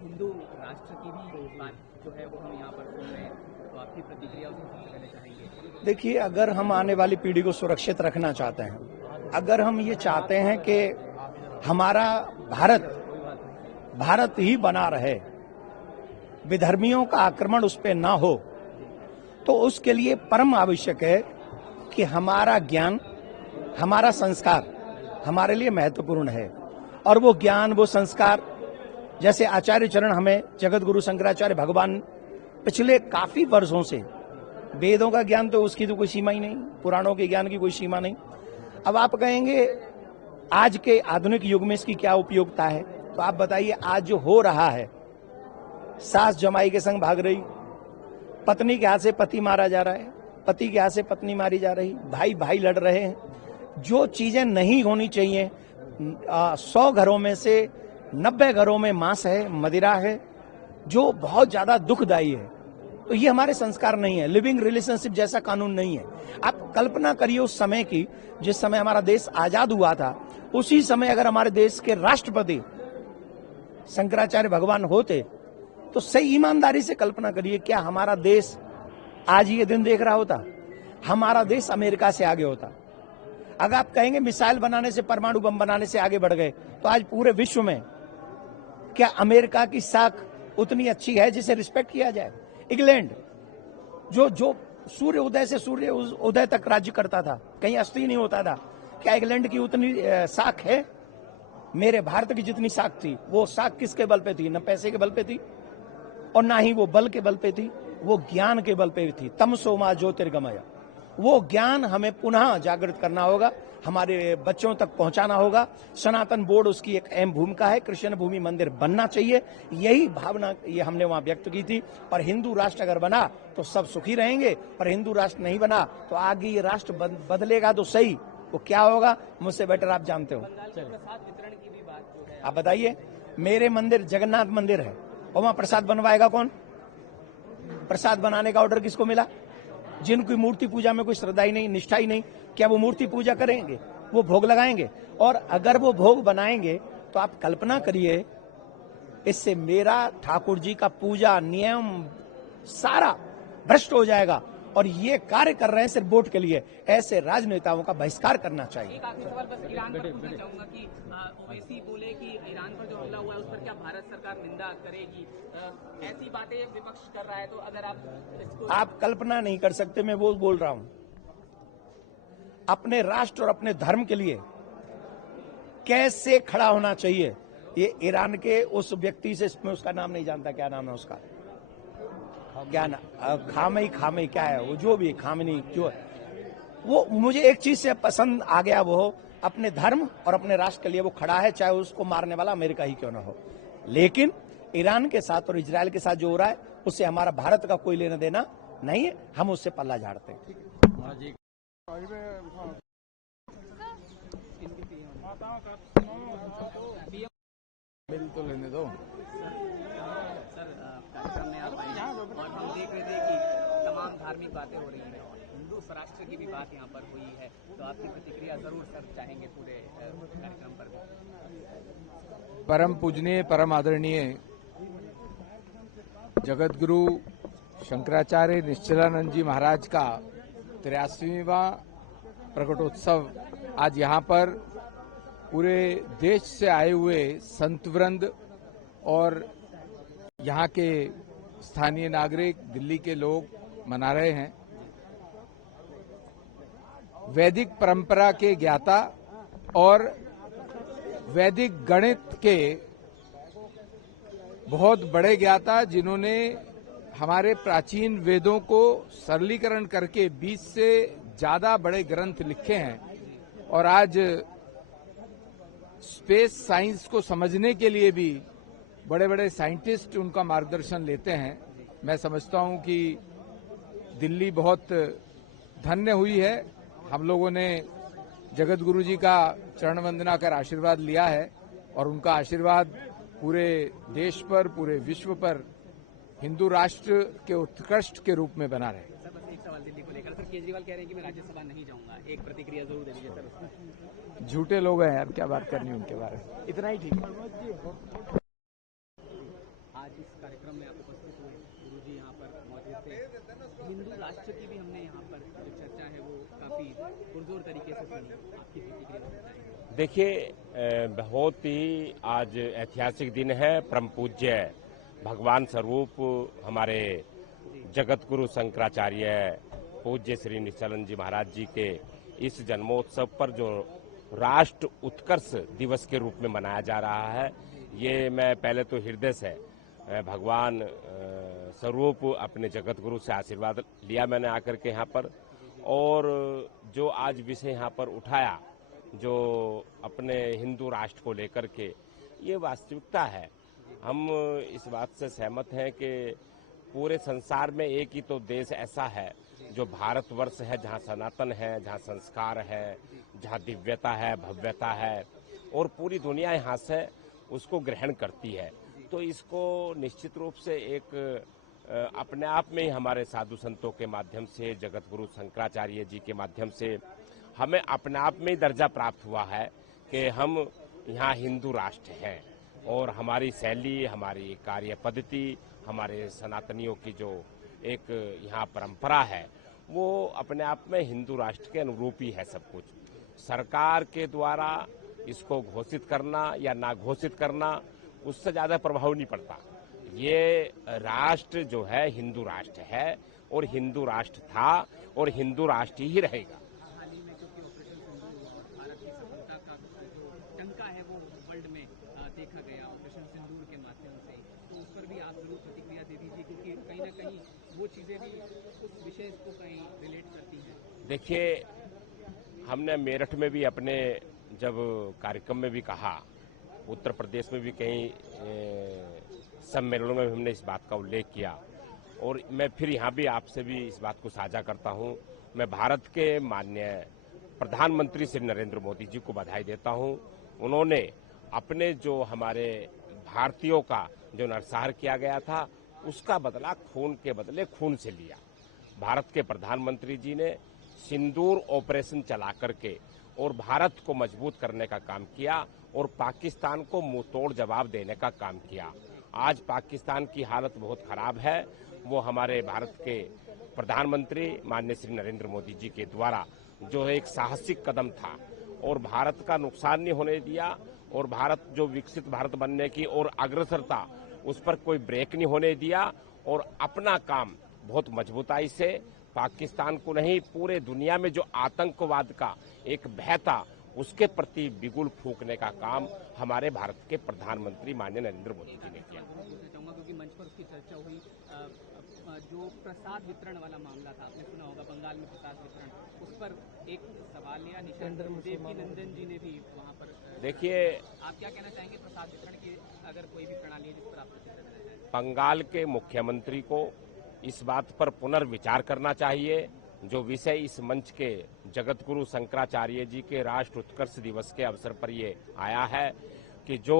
हिंदू राष्ट्र की भी बात जो है वो हम यहाँ पर सुन रहे हैं, तो आपकी प्रतिक्रिया उसमें सबसे पहले चाहेंगे। देखिए, अगर हम आने वाली पीढ़ी को सुरक्षित रखना चाहते हैं, अगर हम ये चाहते हैं कि हमारा भारत ही बना रहे, विधर्मियों का आक्रमण उस पर ना हो, तो उसके लिए परम आवश्यक है कि हमारा ज्ञान, हमारा संस्कार हमारे लिए महत्वपूर्ण है। और वो ज्ञान, वो संस्कार, जैसे आचार्य चरण हमें जगत गुरु शंकराचार्य भगवान पिछले काफी वर्षों से, वेदों का ज्ञान तो उसकी तो कोई सीमा ही नहीं, पुराणों के ज्ञान की कोई सीमा नहीं। अब आप कहेंगे आज के आधुनिक युग में इसकी क्या उपयोगिता है, तो आप बताइए, आज जो हो रहा है, सास जमाई के संग भाग रही, पत्नी के हाथ से पति मारा जा रहा है, पति के हाथ से पत्नी मारी जा रही, भाई भाई लड़ रहे हैं, जो चीजें नहीं होनी चाहिए। 100 घरों में से 90 घरों में मांस है, मदिरा है, जो बहुत ज्यादा दुखदायी है। तो ये हमारे संस्कार नहीं है। लिविंग रिलेशनशिप जैसा कानून नहीं है। आप कल्पना करिए उस समय की, जिस समय हमारा देश आजाद हुआ था, उसी समय अगर हमारे देश के राष्ट्रपति शंकराचार्य भगवान होते, तो सही ईमानदारी से कल्पना करिए, क्या हमारा देश आज ये दिन देख रहा होता? हमारा देश अमेरिका से आगे होता। अगर आप कहेंगे मिसाइल बनाने से, परमाणु बम बनाने से आगे बढ़ गए, तो आज पूरे विश्व में क्या अमेरिका की साख उतनी अच्छी है जिसे रिस्पेक्ट किया जाए? इंग्लैंड जो सूर्य उदय से सूर्य उदय तक राज्य करता था, कहीं अस्थि नहीं होता था, क्या इंग्लैंड की उतनी साख है? मेरे भारत की जितनी साख थी, वो साख किसके बल पे थी? न पैसे के बल पे थी और ना ही वो बल के बल पे थी, वो ज्ञान के बल पे थी। तमसो मा ज्योतिर्गमय। वो ज्ञान हमें पुनः जागृत करना होगा, हमारे बच्चों तक पहुंचाना होगा। सनातन बोर्ड उसकी एक अहम भूमिका है। कृष्ण भूमि मंदिर बनना चाहिए, यही भावना ये हमने वहां व्यक्त की थी। और हिंदू राष्ट्र अगर बना तो सब सुखी रहेंगे, पर हिंदू राष्ट्र नहीं बना तो आगे ये राष्ट्र बदलेगा तो सही, वो क्या होगा मुझसे बेटर आप जानते हो। आप बताइए, मेरे मंदिर जगन्नाथ मंदिर है और वहां प्रसाद बनवाएगा कौन? प्रसाद बनाने का ऑर्डर किसको मिला? जिनकी मूर्ति पूजा में कोई श्रद्धा ही नहीं, निष्ठा ही नहीं, क्या वो मूर्ति पूजा करेंगे? वो भोग लगाएंगे? और अगर वो भोग बनाएंगे तो आप कल्पना करिए, इससे मेरा ठाकुर जी का पूजा नियम सारा भ्रष्ट हो जाएगा। और ये कार्य कर रहे हैं सिर्फ वोट के लिए। ऐसे राजनेताओं का बहिष्कार करना चाहिए। एक आखिरी सवाल बस ईरान पर पूछना चाहूंगा कि ओवैसी बोले कि ईरान पर जो हमला हुआ है उस पर क्या भारत सरकार निंदा करेगी? ऐसी बातें विपक्ष कर रहा है, तो अगर आप इसको, आप कल्पना नहीं कर सकते, मैं वो बोल रहा हूं, अपने राष्ट्र और अपने धर्म के लिए कैसे खड़ा होना चाहिए। ये ईरान के उस व्यक्ति से, मैं उसका नाम नहीं जानता, क्या नाम है उसका, क्या ना, खामेई क्या है वो, जो भी खामनी जो, वो मुझे एक चीज से पसंद आ गया, वो अपने धर्म और अपने राष्ट्र के लिए वो खड़ा है, चाहे उसको मारने वाला अमेरिका ही क्यों ना हो। लेकिन ईरान के साथ और इजराइल के साथ जो हो रहा है, उससे हमारा भारत का कोई लेना देना नहीं है, हम उससे पल्ला झाड़ते हैं। बिल तो लेने दो सर, कार्यक्रम में आप आए और हम देख रहे थे कि तमाम धार्मिक बातें हो रही हैं और हिंदू स्वराष्ट्र की भी बात यहाँ पर हुई है, तो आपकी प्रतिक्रिया जरूर सर चाहेंगे पूरे कार्यक्रम पर भी। परम पूजनीय, परम आदरणीय जगत गुरु शंकराचार्य निश्चलानंद जी महाराज का 83वां प्रकटोत्सव आज यहाँ पर पूरे देश से आए हुए संत वृंद और यहाँ के स्थानीय नागरिक, दिल्ली के लोग मना रहे हैं। वैदिक परंपरा के ज्ञाता और वैदिक गणित के बहुत बड़े ज्ञाता, जिन्होंने हमारे प्राचीन वेदों को सरलीकरण करके 20 से ज्यादा बड़े ग्रंथ लिखे हैं और आज स्पेस साइंस को समझने के लिए भी बड़े बड़े साइंटिस्ट उनका मार्गदर्शन लेते हैं। मैं समझता हूं कि दिल्ली बहुत धन्य हुई है। हम लोगों ने जगत गुरु जी का चरण वंदना कर आशीर्वाद लिया है और उनका आशीर्वाद पूरे देश पर, पूरे विश्व पर हिंदू राष्ट्र के उत्कृष्ट के रूप में बना रहे। सर बस एक सवाल दिल्ली को लेकर, सर केजरीवाल कह रहे हैं कि मैं राज्यसभा नहीं जाऊंगा, एक प्रतिक्रिया जरूर दे दीजिए सर उसमें। झूठे लोग हैं यार, क्या बात करनी उनके बारे में, इतना ही ठीक है। कार्यक्रम में आप उपस्थित हुए, गुरुजी यहाँ पर मौजूद थे। हिंदू राष्ट्र की भी हमने यहाँ पर जो चर्चा है वो काफी पुरजोर तरीके से सुनी, आपकी प्रतिक्रिया बताएं। देखिए, बहुत ही आज ऐतिहासिक दिन है। परम पूज्य भगवान स्वरूप हमारे जगत गुरु शंकराचार्य पूज्य श्री निश्चलानंद जी महाराज जी के इस जन्मोत्सव पर जो राष्ट्र उत्कर्ष दिवस के रूप में मनाया जा रहा है, ये मैं पहले तो हृदय से भगवान स्वरूप अपने जगत गुरु से आशीर्वाद लिया मैंने आकर के यहाँ पर। और जो आज विषय यहाँ पर उठाया, जो अपने हिंदू राष्ट्र को लेकर के, ये वास्तविकता है। हम इस बात से सहमत हैं कि पूरे संसार में एक ही तो देश ऐसा है जो भारतवर्ष है, जहाँ सनातन है, जहाँ संस्कार है, जहाँ दिव्यता है, भव्यता है, और पूरी दुनिया यहाँ से उसको ग्रहण करती है। तो इसको निश्चित रूप से एक अपने आप में ही हमारे साधु संतों के माध्यम से, जगत गुरु शंकराचार्य जी के माध्यम से हमें अपने आप में ही दर्जा प्राप्त हुआ है कि हम यहाँ हिंदू राष्ट्र हैं। और हमारी शैली, हमारी कार्य पद्धति, हमारे सनातनियों की जो एक यहाँ परंपरा है, वो अपने आप में हिंदू राष्ट्र के अनुरूप ही है सब कुछ। सरकार के द्वारा इसको घोषित करना या ना घोषित करना, उससे ज्यादा प्रभाव नहीं पड़ता। ये राष्ट्र जो है हिंदू राष्ट्र है, और हिंदू राष्ट्र था और हिंदू राष्ट्र ही रहेगा। हाल ही में क्योंकि ऑपरेशन सिंदूर और भारत की सफलता का जो टंका है वो वर्ल्ड में देखा गया ऑपरेशन सिंदूर के माध्यम से, तो उस पर भी आप जरूर प्रतिक्रिया दे दीजिए, क्योंकि कहीं ना कहीं वो चीजें भी उस विषय को कहीं रिलेट करती हैं। देखिए, हमने मेरठ में भी अपने जब कार्यक्रम में भी कहा, उत्तर प्रदेश में भी कई सम्मेलनों में हमने इस बात का उल्लेख किया, और मैं फिर यहाँ भी आपसे भी इस बात को साझा करता हूँ। मैं भारत के माननीय प्रधानमंत्री श्री नरेंद्र मोदी जी को बधाई देता हूँ। उन्होंने अपने जो हमारे भारतीयों का जो नरसंहार किया गया था, उसका बदला खून के बदले खून से लिया। भारत के प्रधानमंत्री जी ने सिंदूर ऑपरेशन चला करके और भारत को मजबूत करने का काम किया, और पाकिस्तान को मुंहतोड़ जवाब देने का काम किया। आज पाकिस्तान की हालत बहुत खराब है। वो हमारे भारत के प्रधानमंत्री माननीय श्री नरेंद्र मोदी जी के द्वारा जो एक साहसिक कदम था, और भारत का नुकसान नहीं होने दिया, और भारत जो विकसित भारत बनने की और अग्रसर था, उस पर कोई ब्रेक नहीं होने दिया, और अपना काम बहुत मजबूताई से पाकिस्तान को नहीं, पूरे दुनिया में जो आतंकवाद का एक भय था, उसके प्रति बिगुल फूंकने का काम हमारे भारत के प्रधानमंत्री माननीय नरेंद्र मोदी जी ने किया। चाहूंगा क्योंकि मंच पर उसकी चर्चा हुई, जो प्रसाद वितरण वाला मामला था, आपने सुना होगा बंगाल में प्रसाद वितरण, उस पर एक सवाल या निशान देवकी नंदन जी ने भी वहाँ पर। देखिए, आप क्या कहना चाहेंगे प्रसाद वितरण की अगर कोई भी प्रणाली है जिस पर आप बंगाल के मुख्यमंत्री को इस बात पर पुनर्विचार करना चाहिए। जो विषय इस मंच के जगत गुरु शंकराचार्य जी के राष्ट्र उत्कर्ष दिवस के अवसर पर ये आया है कि जो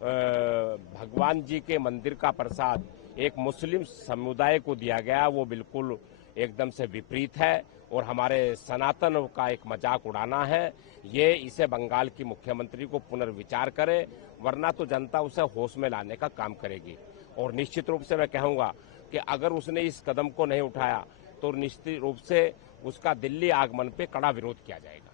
भगवान जी के मंदिर का प्रसाद एक मुस्लिम समुदाय को दिया गया, वो बिल्कुल एकदम से विपरीत है, और हमारे सनातन का एक मजाक उड़ाना है। ये इसे बंगाल की मुख्यमंत्री को पुनर्विचार करे, वरना तो जनता उसे होश में लाने का काम करेगी। और निश्चित रूप से मैं कहूंगा कि अगर उसने इस कदम को नहीं उठाया तो निश्चित रूप से उसका दिल्ली आगमन पे कड़ा विरोध किया जाएगा।